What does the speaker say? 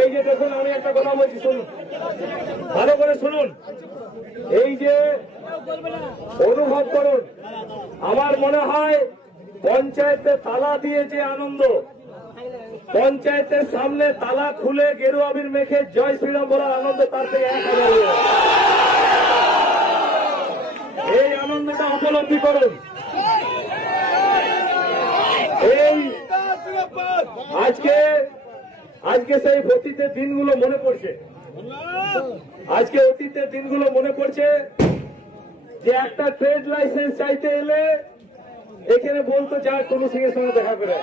এই যে দেখুন, আমি একটা কথা বলছি, শুনুন, ভালো করে শুনুন। এই যে অনুভব করুন, আমার মনে হয় পঞ্চায়েতে তালা দিয়ে যে আনন্দ, পঞ্চায়েতের সামনে তালা খুলে গেরুয়া আবির মেখে জয় শ্রীরাম বলার আনন্দ, তার থেকে 1000 এই আনন্দটা উপলব্ধি করুন। এই আজকে সেই অতীতের দিনগুলো মনে পড়ছে, আজকে অতীতের দিনগুলো মনে পড়ছে যে একটা ট্রেড লাইসেন্স চাইতে এলে এখানে বলতো যা কোনো সিংহের সঙ্গে দেখা করে।